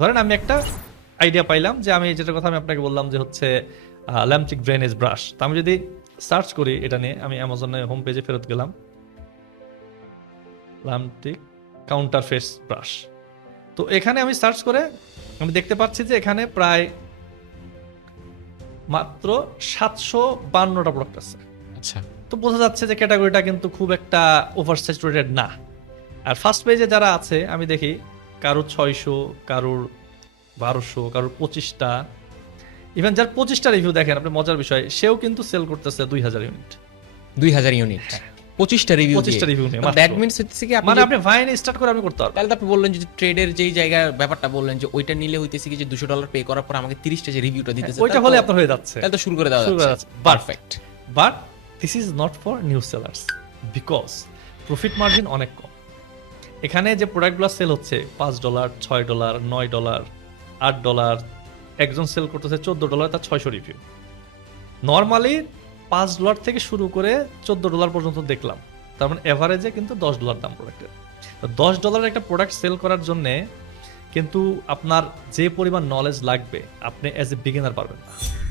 ধরেন আমি একটা আইডিয়া পাইলাম যে আমি যেটার কথা আমি আপনাকে বললাম যে হচ্ছে ল্যাম্পটিক ড্রেনেজ ব্রাশ। তো আমি যদি সার্চ করি এটা নিয়ে, আমি অ্যামাজনের হোম পেজে ফেরত গেলাম, ল্যাম্পটিক কাউন্টার ফেস ব্রাশ। তো এখানে আমি সার্চ করে আমি দেখতে পাচ্ছি যে এখানে প্রায় মাত্র 752টা প্রোডাক্ট আছে। আচ্ছা, তো বোঝা যাচ্ছে যে ক্যাটাগরিটা কিন্তু খুব একটা ওভার স্যাচুরেটেড না। আর ফার্স্ট পেজে যারা আছে আমি দেখি কারোর 600, কারোর 1200, কারোর 25টা, ইভেন যার 25টা রিভিউ দেখেন আপনি, মজার বিষয় সেও কিন্তু সেল করতেছে 2000 ইউনিট। 2000 ইউনিট, 25টা রিভিউ 25টা রিভিউ নিয়ে মাত্র। দ্যাট মিন্স হচ্ছে কি মানে আপনি ভাইন স্টার্ট করে আমি করতে পারবো। তাহলে তো আপনি বললেন যে ট্রেডের যেই জায়গার ব্যাপারটা বললেন যে ওইটা নিলে হইতেছে কি যে $200 পে করার পর আমাকে 30টা যে রিভিউটা দিতেছে ওইটা হলে আপনার হয়ে যাচ্ছে, তাহলে তো শুরু করে দেওয়া শুরু করা যাচ্ছে। যাচ্ছে। Perfect. But this is not for new sellers because profit margin অনেক কম। এখানে যে প্রোডাক্টগুলো সেল হচ্ছে $5, $6, $9, $8, একজন সেল করতেছে $14, তার 600 রিভিউ। নর্মালি $5 থেকে শুরু করে $14 পর্যন্ত দেখলাম, তার মানে এভারেজে কিন্তু $10 দাম প্রোডাক্টের। $10 একটা প্রোডাক্ট সেল করার জন্য কিন্তু আপনার যে পরিমাণ নলেজ লাগবে আপনি অ্যাজ এ বিগিনার পারবেন না।